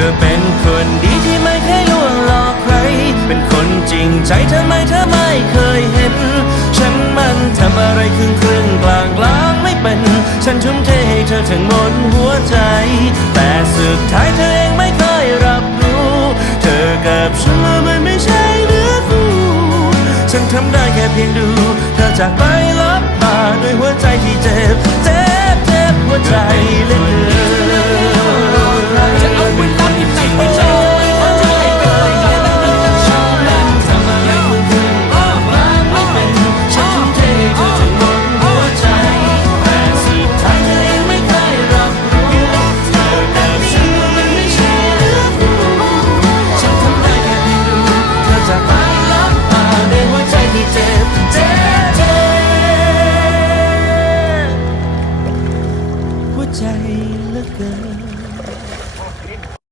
ก็เป็นคนดีที่ไม่เคยลวงหลอกใคร เป็นคนจริงใจทำไมเธอไม่เคยเห็น ฉันมันทำอะไรครึ่งครึ่งกลางกลางไม่เป็น ฉันทุ่มเทให้เธอทั้งหมดหัวใจ แต่สุดท้ายเธอเองไม่เคยรับรู้ เธอกับฉันมันไม่ใช่เนื้อคู่ฉันทำได้แค่เพียงดู เธอจากไป ใจเหลือเกิน